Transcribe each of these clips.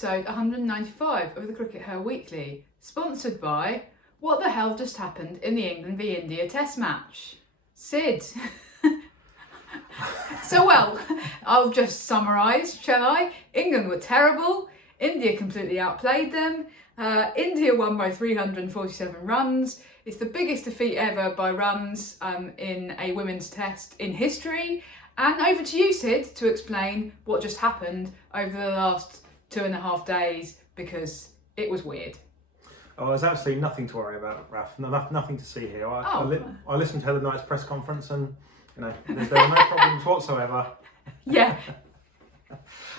episode 195 of the CRICKETher Weekly, sponsored by what the hell just happened in the England v India test match. Sid. So well, I'll just summarise, shall I? England were terrible, India completely outplayed them, India won by 347 runs. It's the biggest defeat ever by runs in a women's test in history. And over to you, Sid, to explain what just happened over the last 2.5 days, because it was weird. Oh, there's absolutely nothing to worry about, Raf. Nothing to see here. I listened to Heather Knight's press conference, and there were no problems whatsoever. Yeah.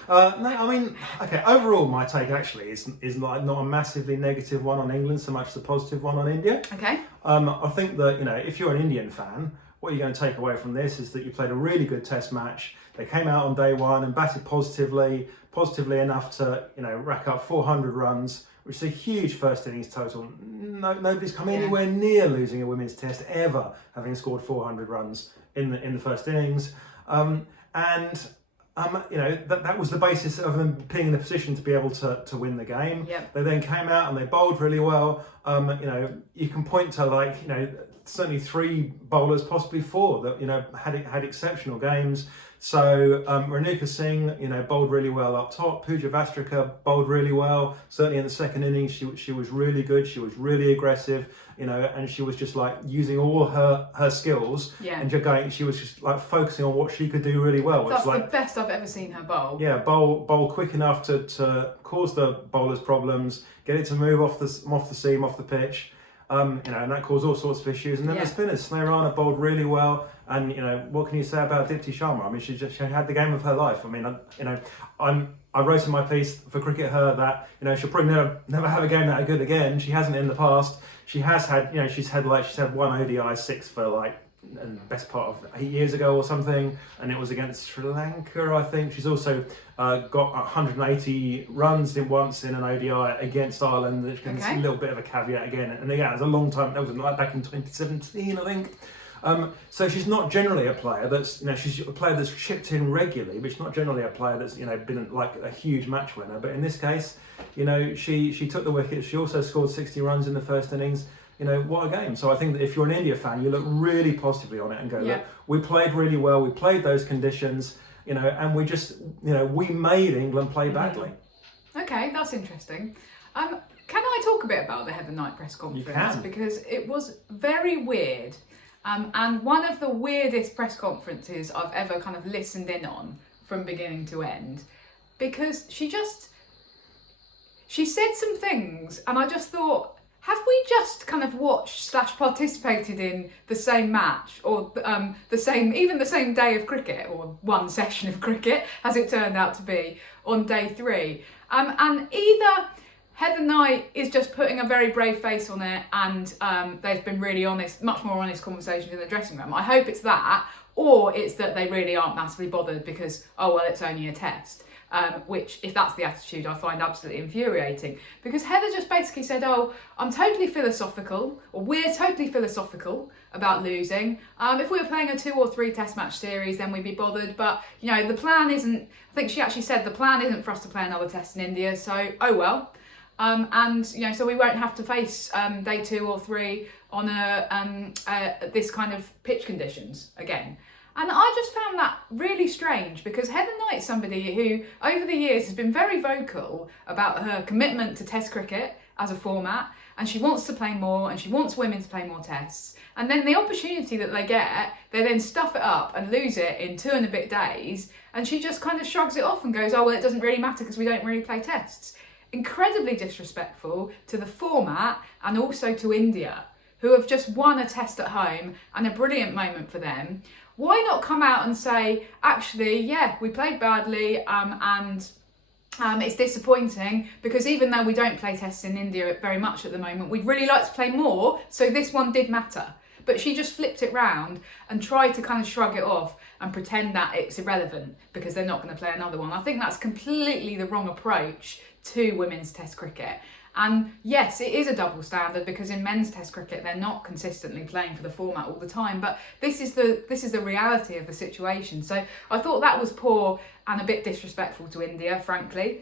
No, I mean, okay. Overall, my take actually is like not a massively negative one on England so much as a positive one on India. Okay. I think that if you're an Indian fan, what you're going to take away from this is that you played a really good test match. They came out on day one and batted positively enough to rack up 400 runs, which is a huge first innings total. Nobody's come anywhere near losing a women's test ever, having scored 400 runs in the first innings. That was the basis of them being in the position to be able to win the game. Yep. They then came out and they bowled really well. You can point to certainly 3 bowlers, possibly 4 that had exceptional games. So Renuka Singh bowled really well up top. Pooja Vastrika bowled really well. Certainly in the second innings she was really good. She was really aggressive, and she was just using all her skills. Yeah. And she was just focusing on what she could do really well. That's the best I've ever seen her bowl. Yeah, bowl quick enough to cause the bowlers problems, get it to move off the seam, off the pitch. And that caused all sorts of issues. And then the spinners, Smearana bowled really well. And what can you say about Dipti Sharma? I mean, she had the game of her life. I mean, I wrote in my piece for CRICKETher that she'll probably never have a game that good again. She hasn't in the past. She has had she's had one ODI 6 for the best part of 8 years ago or something, and it was against Sri Lanka, I think. She's also got 180 runs once in an ODI against Ireland. It's a little bit of a caveat again, and it was a long time. That was back in 2017, I think. So she's not generally a player that's she's a player that's chipped in regularly, but she's not generally a player that's been a huge match winner. But in this case, she took the wickets. She also scored 60 runs in the first innings. What a game. So I think that if you're an India fan, you look really positively on it and go, look, we played really well, we played those conditions, and we just, we made England play badly. Okay, that's interesting. Can I talk a bit about the Heather Knight press conference? You can. Because it was very weird. And one of the weirdest press conferences I've ever kind of listened in on from beginning to end. Because she said some things and I just thought, have we just kind of watched / participated in the same match or the same day of cricket, or one session of cricket as it turned out to be on day 3? And either Heather Knight is just putting a very brave face on it and there's been really much more honest conversations in the dressing room. I hope it's that, or it's that they really aren't massively bothered because, oh well, it's only a test. Which, if that's the attitude, I find absolutely infuriating. Because Heather just basically said, oh, I'm totally philosophical, or we're totally philosophical about losing. If we were playing a 2 or 3 test match series, then we'd be bothered. But, the plan isn't, I think she actually said the plan isn't for us to play another test in India, so, oh well. So we won't have to face day 2 or 3 on this kind of pitch conditions again. And I just found that really strange because Heather Knight's somebody who, over the years, has been very vocal about her commitment to Test cricket as a format, and she wants to play more, and she wants women to play more tests. And then the opportunity that they get, they then stuff it up and lose it in 2 and a bit days, and she just kind of shrugs it off and goes, oh, well, it doesn't really matter because we don't really play tests. Incredibly disrespectful to the format and also to India, who have just won a test at home and a brilliant moment for them. Why not come out and say, actually, yeah, we played badly and it's disappointing because even though we don't play tests in India very much at the moment, we'd really like to play more, so this one did matter. But she just flipped it round and tried to kind of shrug it off and pretend that it's irrelevant because they're not going to play another one. I think that's completely the wrong approach to women's test cricket. And yes, it is a double standard because in men's Test cricket they're not consistently playing for the format all the time. But this is the reality of the situation. So I thought that was poor and a bit disrespectful to India, frankly.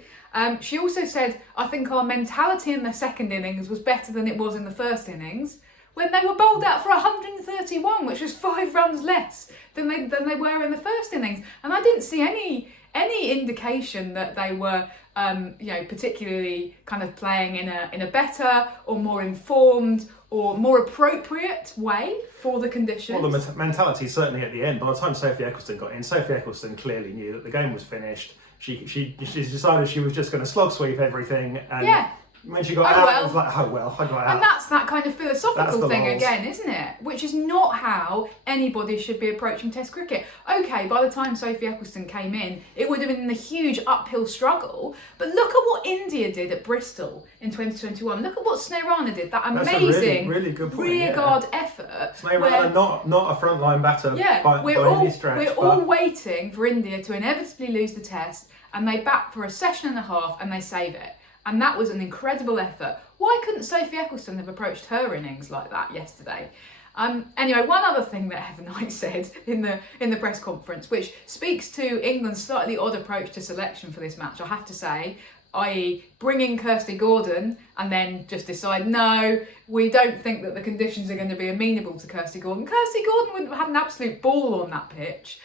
She also said, I think our mentality in the second innings was better than it was in the first innings, when they were bowled out for 131, which was 5 runs less than they were in the first innings. And I didn't see any indication that they were particularly kind of playing in a better or more informed or more appropriate way for the conditions. Well, the mentality certainly at the end. By the time Sophie Eccleston got in, Sophie Eccleston clearly knew that the game was finished. She decided she was just going to slog sweep everything, and when she got out, it was like, oh well, I got out. And that's that kind of philosophical thing again, isn't it? Which is not how anybody should be approaching Test cricket. Okay, by the time Sophie Eccleston came in, it would have been a huge uphill struggle. But look at what India did at Bristol in 2021. Look at what Snehrana did. That amazing really good point, rearguard effort. Snehrana, not a frontline batter by any stretch. We're all waiting for India to inevitably lose the Test, and they bat for a session and a half and they save it. And that was an incredible effort. Why couldn't Sophie Eccleston have approached her innings like that yesterday? Anyway, one other thing that Heather Knight said in the press conference, which speaks to England's slightly odd approach to selection for this match, I have to say, i.e. bring in Kirsty Gordon and then just decide, no, we don't think that the conditions are going to be amenable to Kirsty Gordon. Kirsty Gordon would have had an absolute ball on that pitch.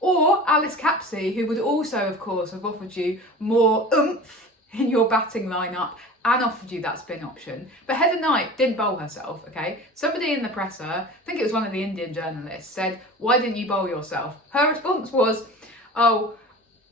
Or Alice Capsey, who would also, of course, have offered you more oomph in your batting lineup and offered you that spin option. But Heather Knight didn't bowl herself, okay? Somebody in the presser, I think it was one of the Indian journalists, said, why didn't you bowl yourself? Her response was, oh,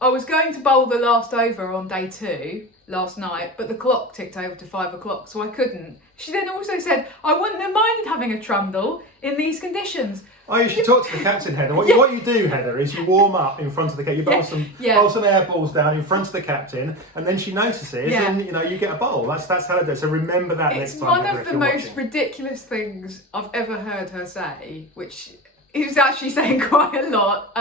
I was going to bowl the last over on day 2 last night, but the clock ticked over to 5 o'clock, so I couldn't. She then also said, I wouldn't have minded having a trundle in these conditions. Oh, you should talk to the captain, Heather. What you do, Heather, is you warm up in front of the captain. You bowl some air balls down in front of the captain, and then she notices, and you get a bowl. That's how it does. So remember that next time. It's one of the most ridiculous things I've ever heard her say, which is actually saying quite a lot,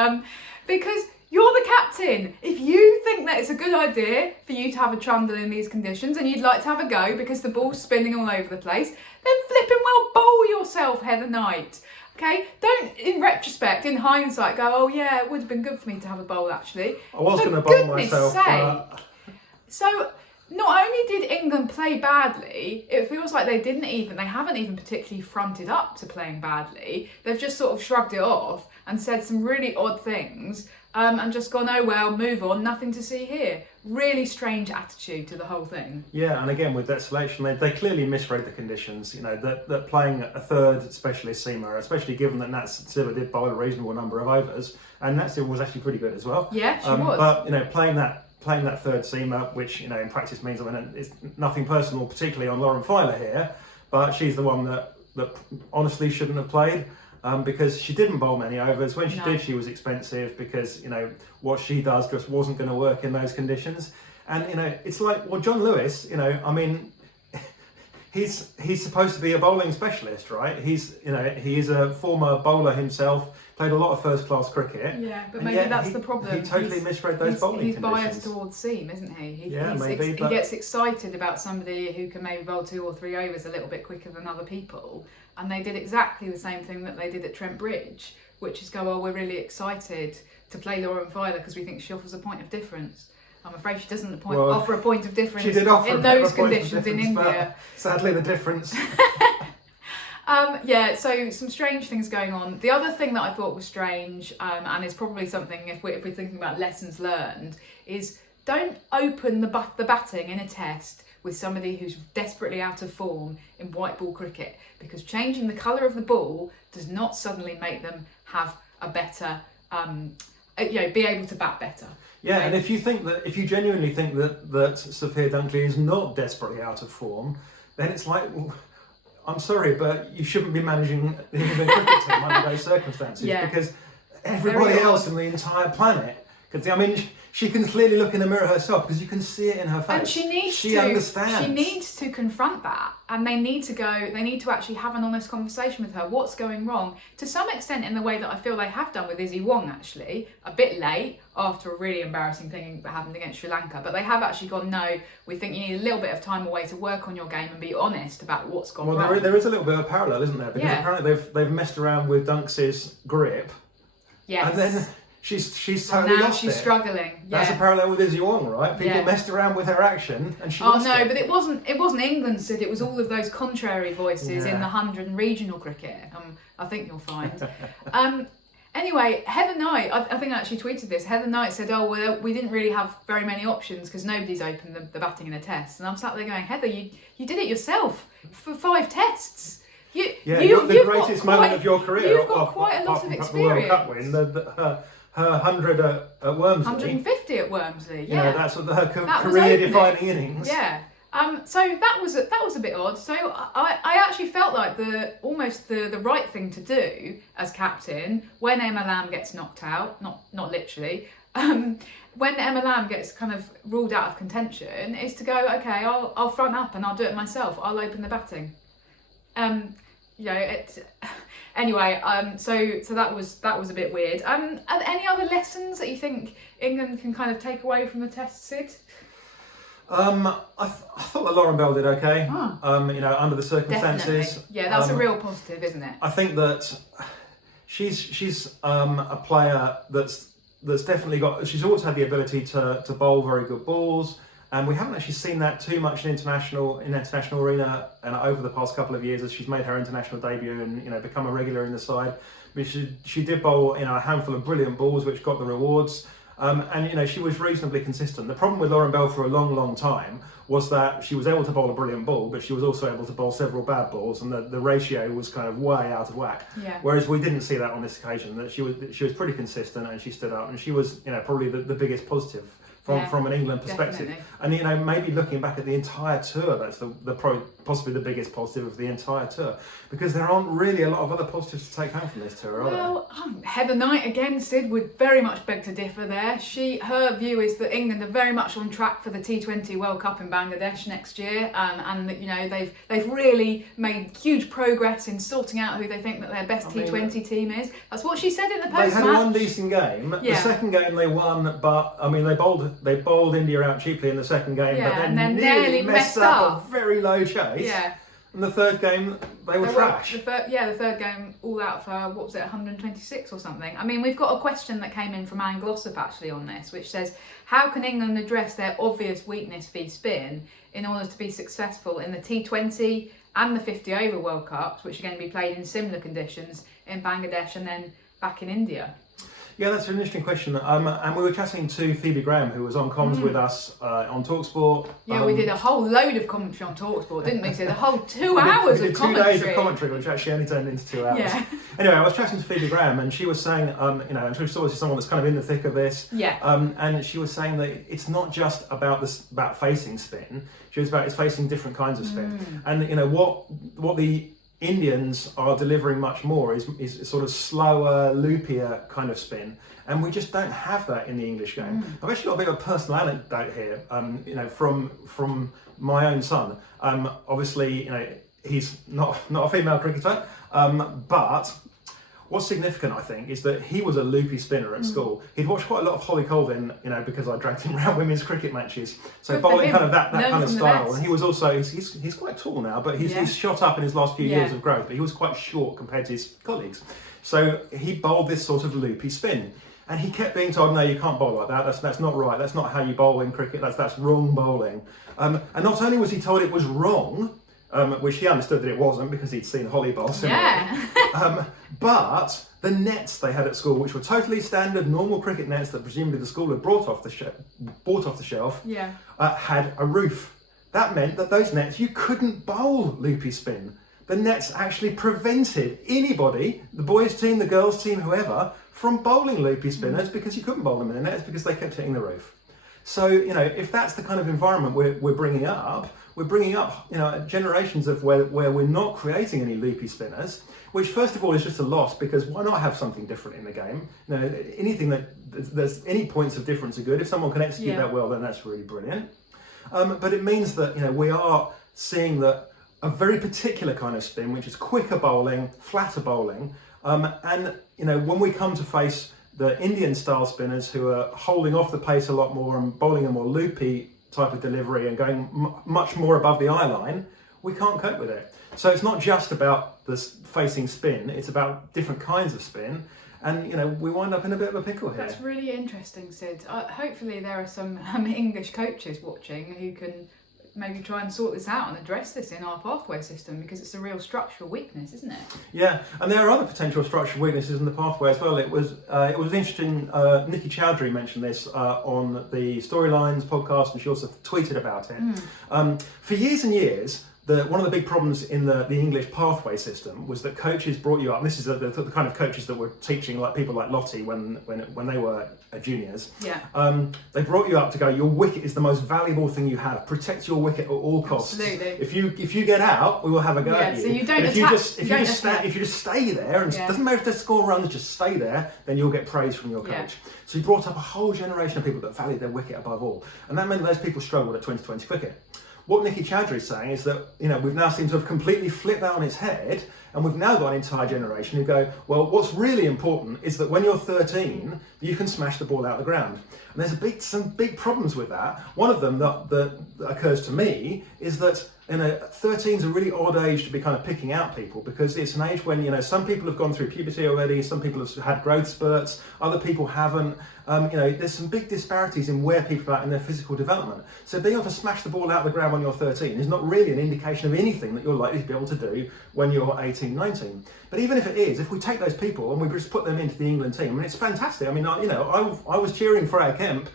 because you're the captain. If you think that it's a good idea for you to have a trundle in these conditions and you'd like to have a go because the ball's spinning all over the place, then flipping well bowl yourself, Heather Knight. Okay, don't in retrospect, in hindsight, go, oh yeah, it would have been good for me to have a bowl actually. I was going to bowl myself. So not only did England play badly, it feels like they haven't even particularly fronted up to playing badly. They've just sort of shrugged it off and said some really odd things and just gone, oh well, move on, nothing to see here. Really strange attitude to the whole thing. Yeah, and again with that selection, they clearly misread the conditions. You know, that playing a third specialist seamer, especially given that Nat Silva did bowl a reasonable number of overs, and Nat Silva was actually pretty good as well. Yeah, she was. But playing that third seamer, which in practice means, it's nothing personal, particularly on Lauren Filer here, but she's the one that honestly shouldn't have played. Because she didn't bowl many overs. When she did, she was expensive because, what she does just wasn't going to work in those conditions. And, it's like, well, John Lewis, he's supposed to be a bowling specialist, right? He is a former bowler himself, played a lot of first-class cricket. Yeah, but maybe that's the problem. He totally misread those bowling conditions. He's biased towards seam, isn't he? He gets excited about somebody who can maybe bowl 2 or 3 overs a little bit quicker than other people. And they did exactly the same thing that they did at Trent Bridge, which is go, well, we're really excited to play Lauren Filer because we think she offers a point of difference. I'm afraid she doesn't offer a point of difference in those conditions in India. Sadly, the difference. So some strange things going on. The other thing that I thought was strange, and is probably something if we're thinking about lessons learned, is don't open the batting in a test with somebody who's desperately out of form in white ball cricket, because changing the colour of the ball does not suddenly make them have a better, be able to bat better. Yeah, and if you genuinely think that Sophia Dunkley is not desperately out of form, then it's like, well, I'm sorry, but you shouldn't be managing the England cricket team under those circumstances, because everybody else on the entire planet Because I mean, she can clearly look in the mirror herself because you can see it in her face. And she understands. She needs to confront that, and they need to actually have an honest conversation with her. What's going wrong? To some extent, in the way that I feel they have done with Izzy Wong, actually, a bit late after a really embarrassing thing that happened against Sri Lanka. But they have actually gone, no, we think you need a little bit of time away to work on your game and be honest about what's gone wrong. Well, there is a little bit of parallel, isn't there? Because apparently they've messed around with Dunks' grip. Yes. And then she's totally lost she's it. struggling. Yeah. That's a parallel with Izzy Wong, right? People messed around with her action, and she lost it. But it wasn't England, Sid. It was all of those contrary voices in the 100 and regional cricket. I think you'll find. Anyway, Heather Knight, I think I actually tweeted this. Heather Knight said, "Oh, well, we didn't really have very many options because nobody's opened the batting in a test." And I'm sat there going, Heather, you did it yourself for 5 tests. You're the greatest moment of your career. You've got quite a lot of experience. The World Cup win, her 100 at Wormsley. 150 at Wormsley. You know, that's her career-defining innings. Yeah. So that was a bit odd. So I actually felt like almost the right thing to do as captain when Emma Lamb gets knocked out, not literally, when Emma Lamb gets kind of ruled out of contention, is to go, okay, I'll front up and I'll do it myself. I'll open the batting. Anyway, so that was a bit weird. Are there any other lessons that you think England can kind of take away from the test, Sid? I thought that Lauren Bell did okay. Under the circumstances. Definitely. Yeah, that's a real positive, isn't it? I think that she's a player that's definitely got. She's always had the ability to bowl very good balls, and we haven't actually seen that too much in international arena and over the past couple of years as she's made her international debut and become a regular in the side. I mean, she did bowl a handful of brilliant balls which got the rewards. And she was reasonably consistent. The problem with Lauren Bell for a long time was that she was able to bowl a brilliant ball, but she was also able to bowl several bad balls, and the ratio was kind of way out of whack. Yeah. Whereas we didn't see that on this occasion. That she was pretty consistent, and she stood up, and she was probably the biggest positive from an England perspective. Definitely. And maybe looking back at the entire tour, that's possibly the biggest positive of the entire tour, because there aren't really a lot of other positives to take home from this tour, are there? Heather Knight again, Sid, would very much beg to differ there. Her view is that England are very much on track for the T20 World Cup in Bangladesh next year, and that they've really made huge progress in sorting out who they think that their best T20 team is. That's what she said in the post-match. They had one decent game. Yeah. The second game they won, but they bowled India out cheaply in the second game, but then nearly messed up a very low chase. Yeah. And the third game, they were trash. The third game all out for, 126 or something. I mean, we've got a question that came in from Anne Glossop actually on this, which says, how can England address their obvious weakness v spin in order to be successful in the T20 and the 50 over World Cups, which are going to be played in similar conditions in Bangladesh and then back in India? Yeah, that's an interesting question. And we were chatting to Phoebe Graham, who was on comms with us on TalkSport. Yeah, we did a whole load of commentary on TalkSport, didn't we? So the whole 2 hours of commentary. 2 days of commentary, which actually only turned into 2 hours. Yeah. Anyway, I was chatting to Phoebe Graham, and she was saying, and she's obviously someone that's kind of in the thick of this. Yeah. And she was saying that it's not just about facing spin. She was about facing different kinds of spin. And what the Indians are delivering much more is sort of slower, loopier kind of spin, and we just don't have that in the English game. I've actually got a bit of a personal anecdote here, from my own son. Obviously, he's not a female cricketer, but what's significant, I think, is that he was a loopy spinner at school. He'd watched quite a lot of Holly Colvin, because I dragged him around women's cricket matches. So bowling kind of that kind of style. And he was also, he's quite tall now, but he's shot up in his last few years of growth, but he was quite short compared to his colleagues. So he bowled this sort of loopy spin. And he kept being told, no, you can't bowl like that. That's not right. That's not how you bowl in cricket. That's wrong bowling. And not only was he told it was wrong, which he understood that it wasn't because he'd seen Holly bowl similarly. Yeah. But the nets they had at school, which were totally standard, normal cricket nets that presumably the school had bought off the shelf, had a roof. That meant that those nets, you couldn't bowl loopy spin. The nets actually prevented anybody, the boys' team, the girls' team, whoever, from bowling loopy spinners because you couldn't bowl them in the nets because they kept hitting the roof. So, if that's the kind of environment we're bringing up, generations of where we're not creating any loopy spinners, which first of all is just a loss, because why not have something different in the game? Anything that there's any points of difference are good. If someone can execute that well, then that's really brilliant. But it means that, we are seeing that a very particular kind of spin, which is quicker bowling, flatter bowling, and when we come to face the Indian style spinners who are holding off the pace a lot more and bowling a more loopy type of delivery and going much more above the eye line, we can't cope with it. So it's not just about this facing spin, it's about different kinds of spin, and we wind up in a bit of a pickle here. That's really interesting, Sid. Hopefully there are some English coaches watching who can maybe try and sort this out and address this in our pathway system, because it's a real structural weakness, isn't it? Yeah, and there are other potential structural weaknesses in the pathway as well. It was interesting. Nikki Chowdhury mentioned this on the Storylines podcast, and she also tweeted about it. For years and years, one of the big problems in the English pathway system was that coaches brought you up. And this is the kind of coaches that were teaching, like people like Lottie when they were juniors. Yeah. They brought you up to go, your wicket is the most valuable thing you have. Protect your wicket at all costs. Absolutely. If you get out, we will have a go at you. So you don't if attack. you just stay there, and it doesn't matter if they score runs, just stay there, then you'll get praise from your coach. Yeah. So you brought up a whole generation of people that valued their wicket above all, and that meant those people struggled at 2020 cricket. What Nikki Chowdhury is saying is that we've now seemed to have completely flipped that on its head, and we've now got an entire generation who go, well, what's really important is that when you're 13, you can smash the ball out of the ground. And there's some big problems with that. One of them that occurs to me is that 13 is a really odd age to be kind of picking out people, because it's an age when some people have gone through puberty already, some people have had growth spurts, other people haven't. There's some big disparities in where people are at in their physical development. So being able to smash the ball out of the ground when you're 13 is not really an indication of anything that you're likely to be able to do when you're 18, 19. But even if it is, if we take those people and we just put them into the England team, it's fantastic. I mean, I was cheering for Freya Kemp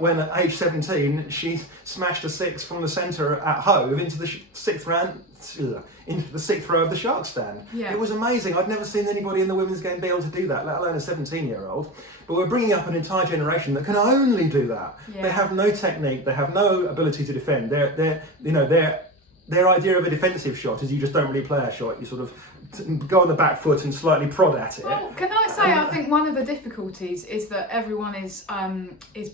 when at age 17 she smashed a six from the centre at Hove into the sixth row of the Shark stand. Yeah. It was amazing. I'd never seen anybody in the women's game be able to do that, let alone a 17-year-old. But we're bringing up an entire generation that can only do that. Yeah. They have no technique. They have no ability to defend. Their idea of a defensive shot is you just don't really play a shot. You sort of go on the back foot and slightly prod at it. Well, can I say, I think one of the difficulties is that everyone is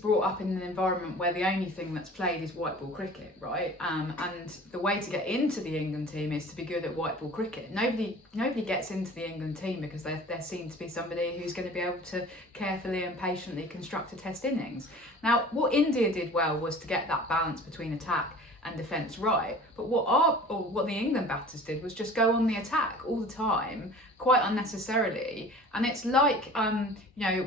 brought up in an environment where the only thing that's played is white ball cricket, right? And the way to get into the England team is to be good at white ball cricket. Nobody gets into the England team because they're seen to be somebody who's going to be able to carefully and patiently construct a test innings. Now, what India did well was to get that balance between attack and defence right, but what the England batters did was just go on the attack all the time, quite unnecessarily. And it's like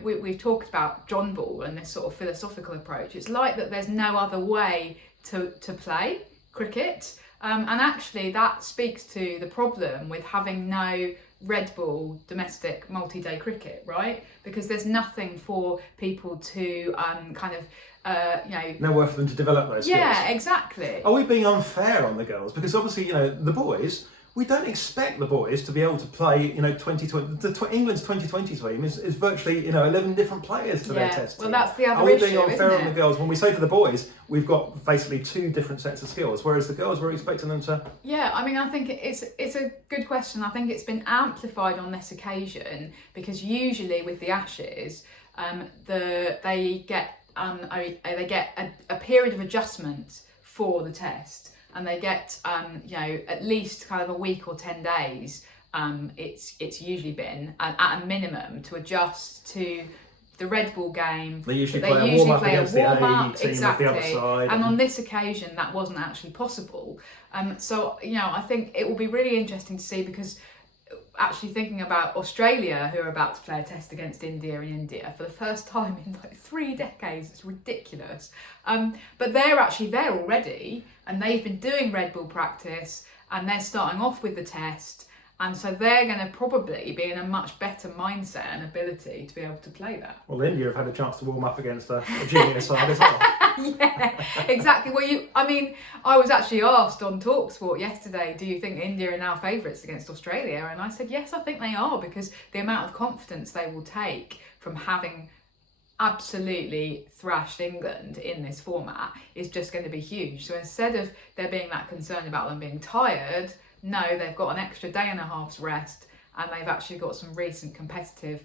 we've talked about John Ball and this sort of philosophical approach. It's like that there's no other way to play cricket, and actually that speaks to the problem with having no red ball domestic multi-day cricket, right? Because there's nothing for people to nowhere for them to develop those skills. Yeah, exactly. Are we being unfair on the girls? Because obviously, the boys, we don't expect the boys to be able to play, 2020. England's 2020 team is virtually, 11 different players to their test team. Well, that's the other issue. Are we issue, being unfair isn't on it? the girls when we say to the boys, we've got basically two different sets of skills, whereas the girls, we're expecting them to... Yeah, I mean, I think it's a good question. I think it's been amplified on this occasion because usually with the Ashes, they get a period of adjustment for the test, and they get at least kind of a week or 10 days. It's usually been at a minimum to adjust to the red ball game. They usually play a warm-up against the A team exactly. of the other side. And on this occasion, that wasn't actually possible. So I think it will be really interesting to see, because actually thinking about Australia, who are about to play a test against India in India for the first time in like 3 decades. It's ridiculous. But they're actually there already, and they've been doing red ball practice, and they're starting off with the test. And so they're going to probably be in a much better mindset and ability to be able to play that. Well, India have had a chance to warm up against a junior side as well. Yeah, exactly. Well, I was actually asked on TalkSport yesterday, do you think India are now favourites against Australia? And I said, yes, I think they are, because the amount of confidence they will take from having absolutely thrashed England in this format is just going to be huge. So instead of there being that concern about them being tired, no, they've got an extra day and a half's rest, and they've actually got some recent competitive,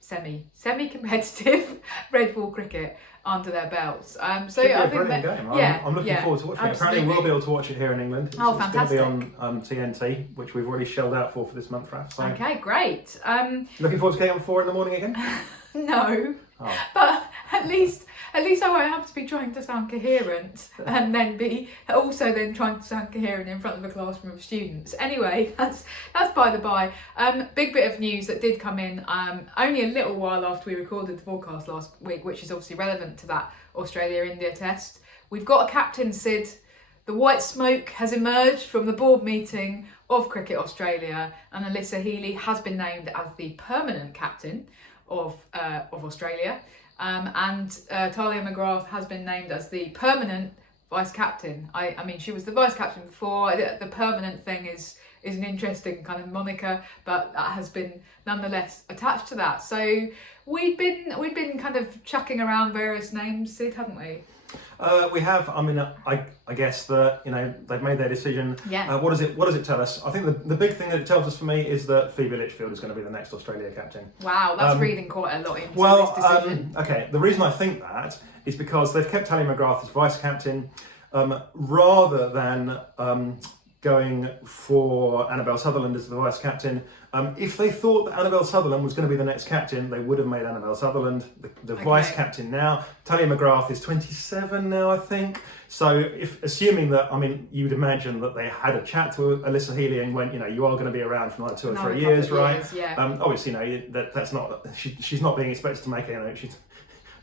semi-competitive red ball cricket under their belts. So Should be I a think brilliant that, game. yeah, I'm looking forward to watching it. Apparently absolutely. we'll be able to watch it here in England. It's fantastic. going to be on TNT, which we've already shelled out for this month, Raf. So Okay, great. looking forward to getting on 4 in the morning again? No, but at least I won't have to be trying to sound coherent and then be also then trying to sound coherent in front of a classroom of students. Anyway, that's by the by. Big bit of news that did come in only a little while after we recorded the forecast last week, which is obviously relevant to that Australia-India test. We've got a captain, Sid. The white smoke has emerged from the board meeting of Cricket Australia, and Alyssa Healy has been named as the permanent captain of Australia, and Talia McGrath has been named as the permanent vice captain. I mean, she was the vice captain before. The permanent thing is an interesting kind of moniker, but that has been nonetheless attached to that. So we've been kind of chucking around various names, Sid, haven't we? We have. I mean, I guess that they've made their decision. Yeah. What does it tell us? I think the big thing that it tells us for me is that Phoebe Litchfield is going to be the next Australia captain. Wow, that's reading quite a lot into this decision. Okay. The reason I think that is because they've kept Talia McGrath as vice captain, rather than going for Annabelle Sutherland as the vice captain. If they thought that Annabelle Sutherland was going to be the next captain, they would have made Annabelle Sutherland the vice captain now. Talia McGrath is 27 now, I think. So assuming that, you'd imagine that they had a chat to Alyssa Healy and went, you are going to be around for like 2 or 3 years, right? Yeah. Obviously, that's not, she's not being expected to make it,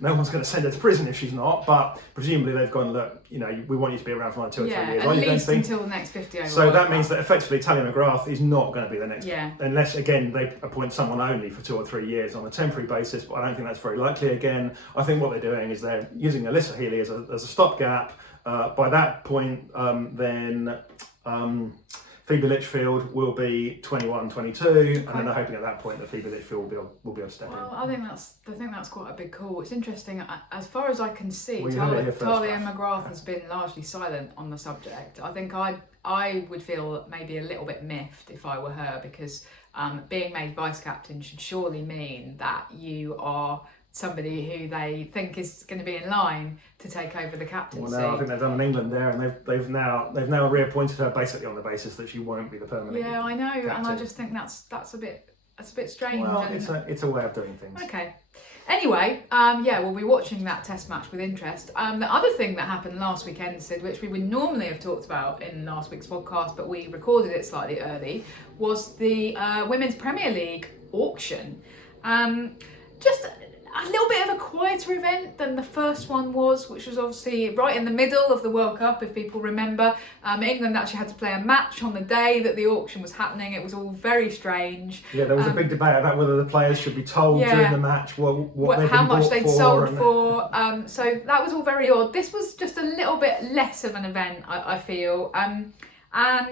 no one's going to send her to prison if she's not, but presumably they've gone, look, we want you to be around for like 2 or 3 years. At least until the next 50 over. So that means that effectively Talia McGrath is not going to be the next, yeah. Unless again they appoint someone only for 2 or 3 years on a temporary basis, but I don't think that's very likely again. I think what they're doing is they're using Alyssa Healy as a stopgap. By that point, then Phoebe Litchfield will be 21, 22, okay. And then they're hoping at that point that Phoebe Litchfield will be able to step in. Well, I think that's quite a big call. It's interesting. As far as I can see, Well, Talia McGrath has been largely silent on the subject. I think I would feel maybe a little bit miffed if I were her, because being made vice captain should surely mean that you are somebody who they think is going to be in line to take over the captaincy. Well, no, I think they've done in England there, and they've now reappointed her basically on the basis that she won't be the permanent. Yeah, I know, captain. and I just think that's a bit strange. Well, it's a way of doing things. Okay. Anyway, we'll be watching that test match with interest. The other thing that happened last weekend, Sid, which we would normally have talked about in last week's podcast, but we recorded it slightly early, was the Women's Premier League auction. Just a little bit of a quieter event than the first one was, which was obviously right in the middle of the World Cup, if people remember. England actually had to play a match on the day that the auction was happening. It was all very strange. Yeah, there was a big debate about whether the players should be told during the match how much they'd sold for. So that was all very odd. This was just a little bit less of an event, I feel. And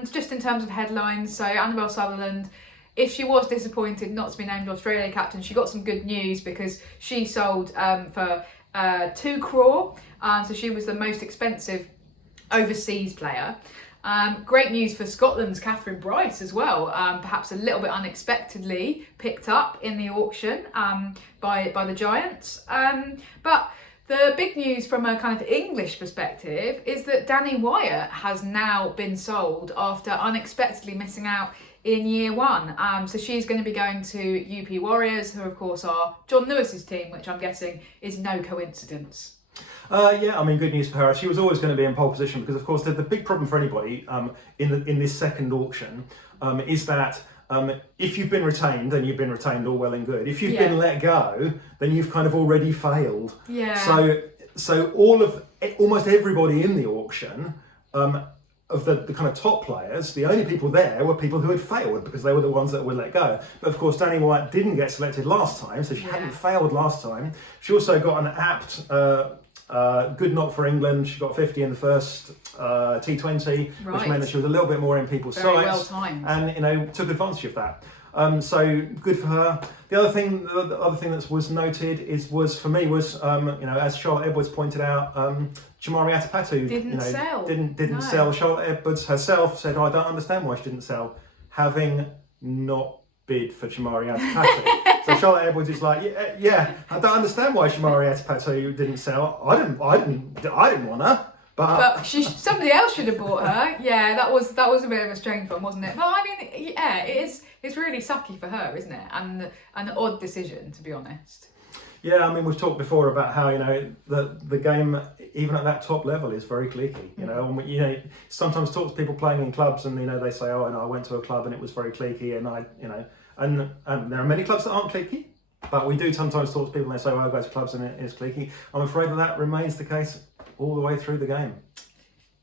just in terms of headlines, so Annabelle Sutherland, if she was disappointed not to be named Australia captain, she got some good news because she sold for 2 crore. So she was the most expensive overseas player. Great news for Scotland's Catherine Bryce as well. Perhaps a little bit unexpectedly picked up in the auction by the Giants. But the big news from a kind of English perspective is that Danni Wyatt has now been sold after unexpectedly missing out in year 1. So she's going to be going to UP Warriors, who of course are John Lewis's team, which I'm guessing is no coincidence. Good news for her. She was always going to be in pole position because, of course, the big problem for anybody in this second auction is that if you've been retained, then you've been retained, all well and good. If you've been let go, then you've kind of already failed. Yeah. So almost everybody in the auction, of the kind of top players, the only people there were people who had failed because they were the ones that were let go. But of course, Danni Wyatt didn't get selected last time, so she hadn't failed last time. She also got an apt good knock for England. She got 50 in the first T20, which meant that she was a little bit more in people's sights. Well timed. And took advantage of that. So good for her. The other thing that was noted was for me was as Charlotte Edwards pointed out, Jamari Atapatu didn't sell. Didn't sell. Charlotte Edwards herself said, "I don't understand why she didn't sell," having not bid for Jamari Atapatu. So Charlotte Edwards is like, yeah, I don't understand why Jamari Atapatu didn't sell. I didn't want her. But somebody else should have bought her. Yeah, that was a bit of a strange one, wasn't it? But I mean, yeah, it's really sucky for her, isn't it? And an odd decision, to be honest. Yeah, I mean, we've talked before about how the game, even at that top level, is very cliquey. And sometimes talk to people playing in clubs, and they say, "Oh, I went to a club and it was very cliquey," and there are many clubs that aren't cliquey. But we do sometimes talk to people and they say, "Well, I go to clubs and it is cliquey." I'm afraid that remains the case all the way through the game.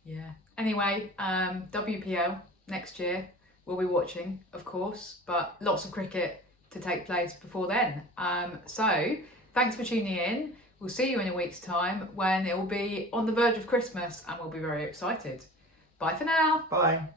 Yeah. Anyway, WPL next year we'll be watching, of course, but lots of cricket to take place before then. So thanks for tuning in. We'll see you in a week's time when it will be on the verge of Christmas and we'll be very excited. Bye for now. Bye.